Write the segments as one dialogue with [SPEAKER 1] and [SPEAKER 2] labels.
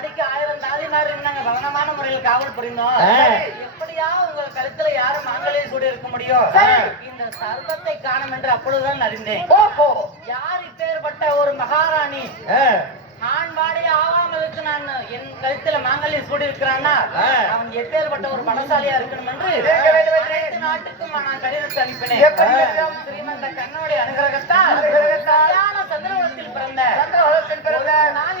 [SPEAKER 1] அடிக்க ஆயிரம் தாதினார் நாங்க கவனமான முறையில் காவல் புரிந்தோம். எப்படியா உங்கள் கழுத்துல யாரும் மாங்கல்ய சூடி இருக்க முடியும் இந்த சர்வத்தை காணும் என்று அப்பொழுதுதான் அறிந்தேன்.
[SPEAKER 2] ஓஹோ.
[SPEAKER 1] யார் இப்பேற்பட்ட ஒரு மகாராணி? ஆண் வாடகை ஆவாமலுக்கு நான் என் கழுத்துல மாங்கல்யம் சூடி இருக்கிறான்னா. அவன் எப்பேற்பட்ட ஒரு பலசாலியா இருக்கணும் என்று நாட்டுக்கும் நான் கடிதத்தை அனுப்பினேன்? ஸ்ரீமந்த கண்ணனுடைய அனுகிரகத்தால் சரியான பிறந்த
[SPEAKER 2] சந்திரகுலத்தில் பிறந்த
[SPEAKER 1] ஒரு நாள்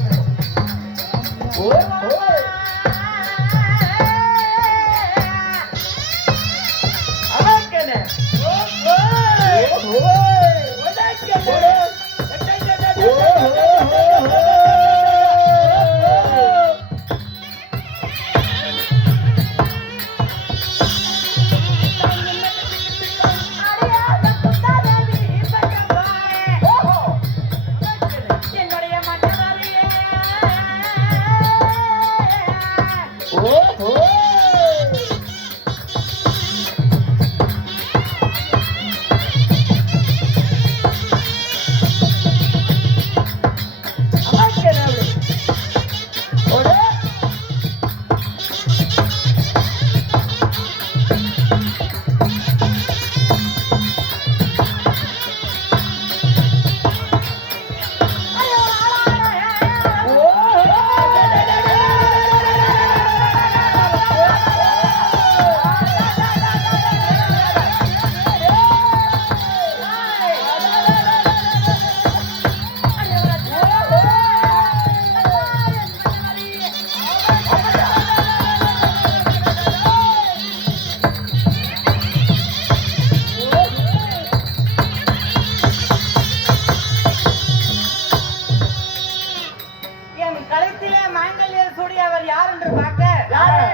[SPEAKER 1] மாங்கல்ய சூடி அவர் யார் என்று பார்க்க?
[SPEAKER 2] யாரு?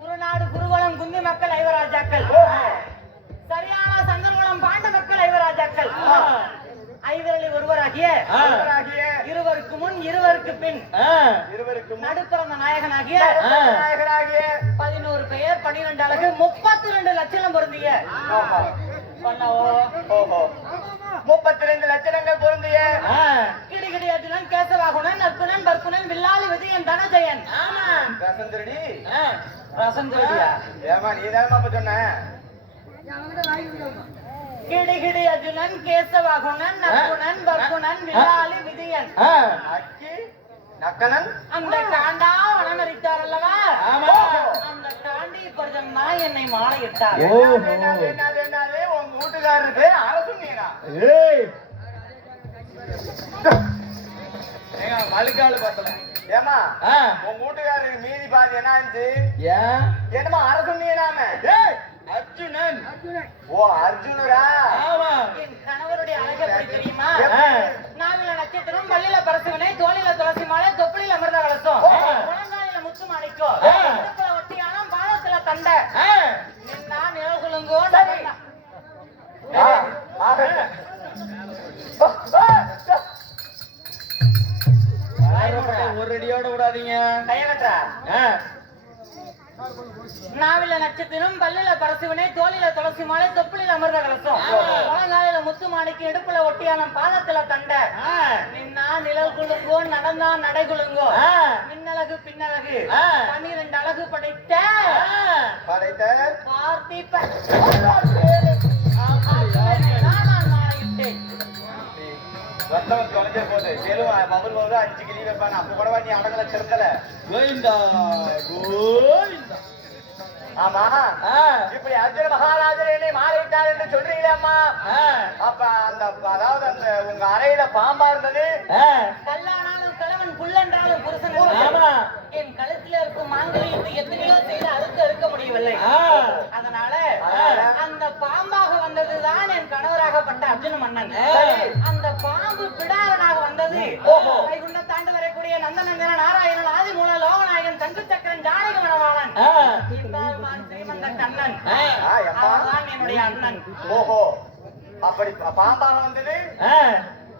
[SPEAKER 1] குருநாடு குருகுலம் குந்தி மக்கள் ஐவராஜாக்கள். சரியான சந்தனகுலம் பாண்ட மக்கள் ஐவராஜாக்கள். ஐவரில் ஒருவராகிய இருவருக்கு முன் இருவருக்கு பின். நடுப்பிறந்த நாயகனாகிய.
[SPEAKER 3] நாயகனாகிய
[SPEAKER 1] பதினோரு பெயர் பனிரெண்டு அழகு முப்பத்தி ரெண்டு லட்சணம் பொருந்திய.
[SPEAKER 3] முப்பத்தி ரெண்டு லட்சணங்கள் பொருந்திய
[SPEAKER 2] ஆ.
[SPEAKER 1] கிடிகிடி அர்ஜுனன் கேசவாகுணன் நற்குணன் பர்க்குணன் வில்லாளி விதியன் தனஜயன்.
[SPEAKER 3] ரசந்திரடி
[SPEAKER 2] ஆ.
[SPEAKER 1] ரசந்திரடியா
[SPEAKER 3] ஏமா நீ தான் அப்ப சொன்ன?
[SPEAKER 1] கிடிகிடி அர்ஜுனன் கேசவாகுணன் நற்குணன் பர்க்குணன் வில்லாளி விதியன்.
[SPEAKER 3] அக்கி நக்கனன்.
[SPEAKER 1] அந்த காண்டா வனமரித்தார் அல்லவா?
[SPEAKER 2] ஆமா.
[SPEAKER 1] அந்த காண்டி பர்ஜன் தான் என்னை மாலையிட்டார்.
[SPEAKER 3] அரசு
[SPEAKER 2] ஏய்.
[SPEAKER 3] ஏங்க ஏமா. உன் வீட்டுக்காரருக்கு மீதி பாதி என்ன ஆச்சு
[SPEAKER 2] ஏன்?
[SPEAKER 3] என்னமா அரசு நீனாம
[SPEAKER 2] ஏய், அர்ஜுனன்.
[SPEAKER 3] ஓ அர்ஜுனரா?
[SPEAKER 2] ஆமா.
[SPEAKER 1] கணவருடைய அழகு
[SPEAKER 2] ஒரு அடியோட விடாதீங்க
[SPEAKER 1] கையகற்றா. நாவில நட்சத்திரம் பல்லில பரசுவனை தோளில துளசி மாலை தொப்புளில அமிர்த கலசம். முழங்காலில முத்து மாணிக்கம் இடுப்புல ஒட்டியானம் பாதத்துல தண்டை. நின்னா நிழல் குலுங்கோ நடந்தா நடை குலுங்கோ
[SPEAKER 2] ஆ.
[SPEAKER 1] மின்னழகு பின்னழகு. பன்னிரண்டு அழகு படைத்த.
[SPEAKER 3] படைத்த
[SPEAKER 1] பார்த்திபன்
[SPEAKER 3] ரத்தம் தொலைஞ்ச போது மேலும் மகள் போது அஞ்சு கிளி வைப்பாங்க அப்ப கூட நீ அடங்கல திருந்தல
[SPEAKER 2] கோவிந்தா கோவிந்தா
[SPEAKER 3] ஆமா
[SPEAKER 2] ஆ.
[SPEAKER 3] இப்படி அர்ஜுன மகாராஜர் என்னை மாறிவிட்டார் என்று சொல்றீங்களே அம்மா
[SPEAKER 2] ஆ.
[SPEAKER 3] அப்ப அந்த அதாவது அந்த உங்க அறையில பாம்பா இருந்தது.
[SPEAKER 1] கல்லானாலும் கிழவன் புல்லென்றாலும் புருஷன்
[SPEAKER 2] ஆமா.
[SPEAKER 1] என் கழுத்துல இருக்கும் மாங்கலியத்தை எத்தனையோ செய்து அறுக்க அறுக்க முடியவில்லை. அதனால? அந்த பாம்பாக வந்ததுதான் என் கணவராகப்பட்ட அர்ஜுன மன்னன். அந்த பாம்பு
[SPEAKER 2] ஓஹோ.
[SPEAKER 1] வைகுண்ட தாண்டு வரக்கூடிய நந்தநந்தன நாராயணன் ஆதிமூல லோகநாயகன் தங்கு சக்கரன் ஜானக மணவாளன் ஸ்ரீமந்த கண்ணன். என்னுடைய அண்ணன்.
[SPEAKER 3] ஓஹோ. அப்படி பாம்பாக வந்தது.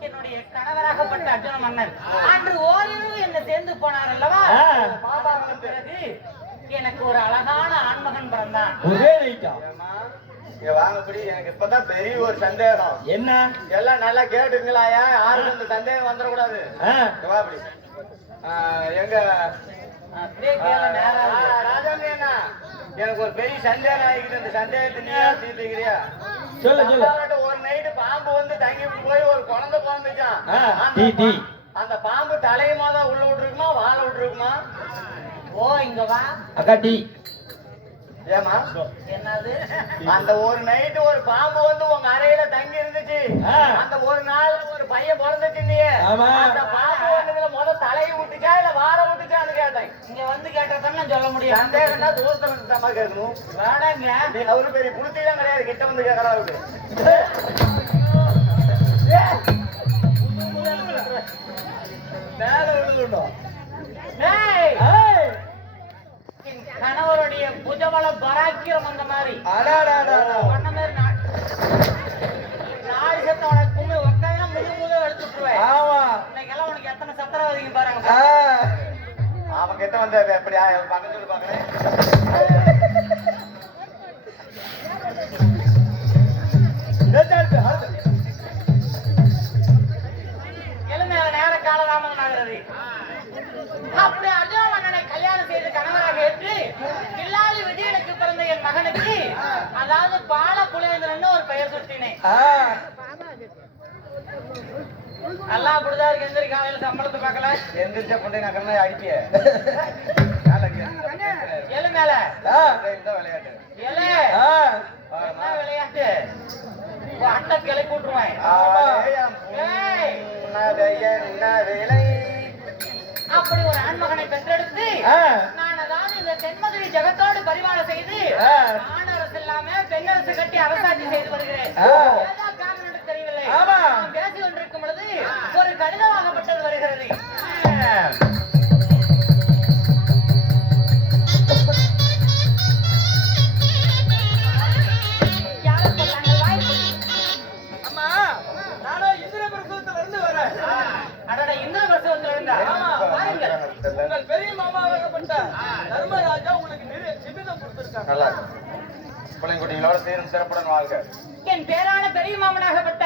[SPEAKER 1] என்னுடைய கணவராகப்பட்ட அர்ஜுன மன்னன். அன்று ஓரிரவு என்ன சேர்ந்து போனார் அல்லவா? பிறகு எனக்கு ஒரு அழகான ஆண்மகன் பிறந்தான்.
[SPEAKER 3] இங்க வாங்கப்படி எனக்கு இப்பதான் பெரிய ஒரு சந்தேகம்.
[SPEAKER 2] என்ன?
[SPEAKER 3] எல்லாம் நல்லா கேட்டுங்களாயா யாருக்கும் இந்த சந்தேகம் வந்துடக்கூடாது? அப்படி எங்க? என்ன? எனக்கு ஒரு பெரிய சந்தேகம் ஆகிக்குது இந்த சந்தேகத்தை நீ தீர்த்துக்கிறியா
[SPEAKER 2] சொல்லு சொல்லு.
[SPEAKER 3] ஒரு நைட்டு பாம்பு வந்து தங்கி போய் ஒரு குழந்தை பிறந்துச்சான் அந்த பாம்பு தலையுமா தான் உள்ள விட்டுருக்குமா வாழ விட்டுருக்குமா?
[SPEAKER 1] ஓ இங்க வா.
[SPEAKER 2] அக்கா டீ.
[SPEAKER 3] ஏமா
[SPEAKER 1] என்னது?
[SPEAKER 3] அந்த ஒரு நைட்டு ஒரு பாம்பு வந்து உங்க அறையில தங்கி இருந்துச்சு. அந்த ஒரு நாள் ஒரு பையன் பிறந்துச்சு
[SPEAKER 2] ஆமா.
[SPEAKER 3] அந்த பாம்பு வந்து முத தலையை விட்டுச்சா இல்ல வாழ விட்டுச்சான்னு கேட்டேன்.
[SPEAKER 1] இங்க வந்து கேட்டதான் நான் சொல்ல முடியும்.
[SPEAKER 3] சந்தேகம்னா தூரத்துல இருந்து தான் கேட்கணும்.
[SPEAKER 1] வேடாங்க.
[SPEAKER 3] நீ அவரு பெரிய புளுத்திலாம் கிடையாது கிட்ட வந்து கேட்கறாரு
[SPEAKER 2] மேல விழுந்துட்டோம்
[SPEAKER 1] டேய்
[SPEAKER 2] ஏய்,
[SPEAKER 1] என் கணவருடைய புஜபல பராக்கிரம் அந்த மாதிரி. பண்ண மாதிரி நா- நாடி சத்தோட கும்மி உட்காந்து முழு முழு எடுத்துட்டுருவேன்
[SPEAKER 2] ஆமா.
[SPEAKER 1] இன்னைக்கெல்லாம் உனக்கு எத்தனை சத்திரம் வரைக்கும் பாருங்க
[SPEAKER 3] அவன் கிட்ட வந்து எப்படி சொல்லி பாக்குறேன்
[SPEAKER 1] அதாவது பால புலேந்திரன் ஒரு பெயர் சுட்டினேன் எல்லாம் அப்படிதான் இருக்கு. எந்திரி காலையில சம்பளத்தை பார்க்கல.
[SPEAKER 3] எந்திரிச்ச பொண்ணை நான் கண்ணை. அடிப்பிய
[SPEAKER 1] மேல.
[SPEAKER 2] ஆ,
[SPEAKER 3] விளையாட்டு.
[SPEAKER 1] என்ன விளையாட்டு? அட்டை.
[SPEAKER 3] உன்னதைய நின்னதிலை.
[SPEAKER 1] அப்படி ஒரு ஆண்மகனை பெற்றெடுத்து. நான் அதாவது இந்த தென்மதுரை ஜகத்தோடு பரிமாணம் செய்து. ஆணரசு இல்லாம பெண்ணரசு கட்டி அரசாட்சி செய்து வருகிறேன் தெரியவில்லை பேசி கொண்டிருக்கும் பொழுது ஒரு கடிதமாகப்பட்டது வருகிறது யாரை சொன்னாங்க? வாய் கொடு.
[SPEAKER 2] அம்மா, நானும் இந்திரபிரசவத்துல இருந்து வரேன்.
[SPEAKER 1] அடடா, இந்திர பிரசவத்துல இருந்தா?
[SPEAKER 2] ஆமா.
[SPEAKER 1] வாருங்கள்.
[SPEAKER 2] உங்கள் பெரிய மாமாவாகப்பட்ட தர்மராஜா உங்களுக்கு நிரு- நிமிதம் கொடுத்திருக்காங்க.
[SPEAKER 3] பிள்ளைங்குட்டிகளோட சீரும் சிறப்புடன் வாழ்க.
[SPEAKER 1] என் பேரான பெரிய மாமனாகப்பட்ட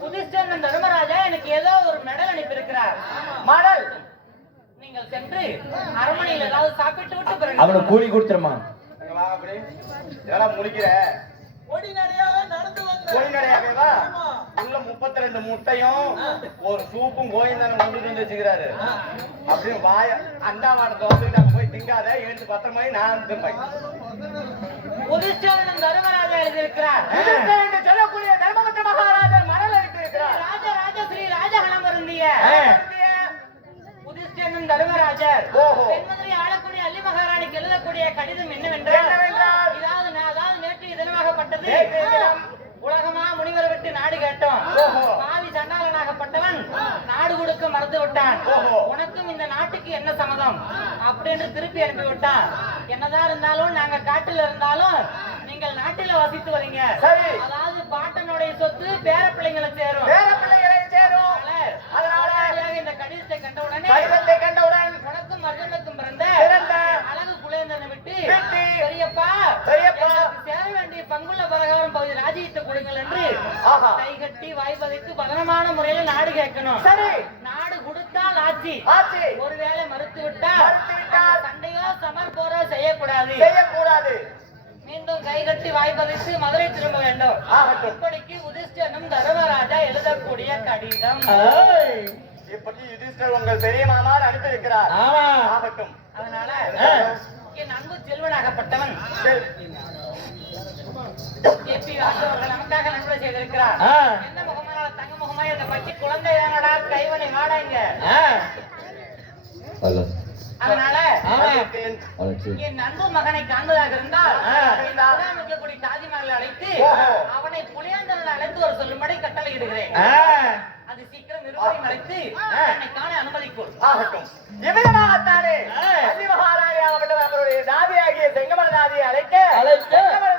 [SPEAKER 1] புதிஷ்டன் தர்மராஜா எனக்கு ஏதோ ஒரு மெடல் அனுப்பியிருக்கிறார்.
[SPEAKER 3] மடல்
[SPEAKER 1] நீங்கள் சென்று அரண்மனையில் ஏதாவது சாப்பிட்டு விட்டு பிறகு
[SPEAKER 2] அவனுக்கு கூலி கொடுத்துருமா?
[SPEAKER 3] அப்படி. இதெல்லாம் முடிக்கிற.
[SPEAKER 2] கொடி நடையாக நடந்து வந்த ஆமா.
[SPEAKER 3] உள்ள முப்பத்தி ரெண்டு முட்டையும் ஒரு சூப்பும் கோயந்தான கொண்டு வந்து வச்சுக்கிறாரு. அப்படியே வாய அண்டா மாட்டை தோத்துக்கிட்டு அங்க போய் திங்காத எழுந்து பத்திரமா நான் திம்பேன்
[SPEAKER 1] புதிஷ்டன் தர்மராஜா எழுதியிருக்கிறார்.
[SPEAKER 3] புதிஷ்டன் என்று சொல்லக்கூடிய தர்மபுத்திர மகாராஜர் மணல் இருக்கிறார்
[SPEAKER 1] ராஜ ராஜ ஸ்ரீ ராஜகணம் இருந்திய
[SPEAKER 2] ஆ.
[SPEAKER 1] புதிஷ்டன் தர்மராஜர். தென்மதுரை ஆளக்கூடிய அல்லி மகாராணிக்கு எழுதக்கூடிய கடிதம் என்னவென்றால்? இதாவது அதாவது நேற்று தினமாகப்பட்டது. உலகமா முனிவரை விட்டு நாடு கேட்டோம். பாவி சண்டாளனாகப்பட்டவன் நாடு கொடுக்க மறந்து விட்டான். உனக்கும் இந்த நாட்டுக்கு என்ன சம்மதம்? அப்படின்னு திருப்பி அனுப்பி விட்டான் என்னதான் இருந்தாலும் நாங்க காட்டுல இருந்தாலும் நீங்கள் நாட்டில வசித்து வரீங்க
[SPEAKER 3] சரி.
[SPEAKER 1] அதாவது பாட்டனுடைய சொத்து பேர பிள்ளைங்களை சேரும்.
[SPEAKER 3] வேற பிள்ளைகளை சேரும். அதனால
[SPEAKER 1] இந்த கடிதத்தை கண்ட உடனே
[SPEAKER 3] கடிதத்தை கண்டவுடன்
[SPEAKER 1] உனக்கும் அர்ஜுனுக்கும் பிறந்த
[SPEAKER 3] பிறந்த
[SPEAKER 1] அழகு குலேந்தனை விட்டு பெரியப்பா
[SPEAKER 3] பெரியப்பா,
[SPEAKER 1] சேர வேண்டிய பங்குள்ள பிரகாரம் பகுதி ராஜ்யத்தை கொடுங்கள் என்று. கை கட்டி வாய் பதித்து பதனமான முறையில நாடு கேட்கணும்.
[SPEAKER 3] சரி.
[SPEAKER 1] ஆட்சி
[SPEAKER 3] ஆச்சு.
[SPEAKER 1] ஒருவேளை மறுத்து விட்டால்
[SPEAKER 3] மறுத்து விட்டால்
[SPEAKER 1] சண்டையோ சமர் போரோ செய்யக்கூடாது.
[SPEAKER 3] செய்யக்கூடாது.
[SPEAKER 1] மீண்டும் கை கட்டி வாய் பதித்து மதுரை திரும்ப வேண்டும். இப்படிக்கு உதிஷ்டனும் தர்மராஜா எழுதக்கூடிய கடிதம்.
[SPEAKER 3] இப்படி யுதிஷ்டர் உங்கள் பெரிய மாமார் அனுப்பியிருக்கிறார். ஆகட்டும்.
[SPEAKER 1] அதனால. என் அன்பு செல்வனாகப்பட்டவன் நமக்காக நன்மை செய்திருக்கிறார். பச்சை குழந்தை தானடா கைவனை. அதனால. என் மகனை காண்பதாக இருந்தால். அதான் அழைத்து. அவனை புளியாந்தரன் அழைத்து ஒரு சொல்லும்படி கட்டளையிடுகிறேன்
[SPEAKER 2] ஆ.
[SPEAKER 1] அது சீக்கிரம் இருவரையும் அழைத்து என்னை காண அனுமதிக்கும்
[SPEAKER 3] ஆகட்டும் அவருடைய தாதியாகிய செங்கமல தாதியை. செங்கமல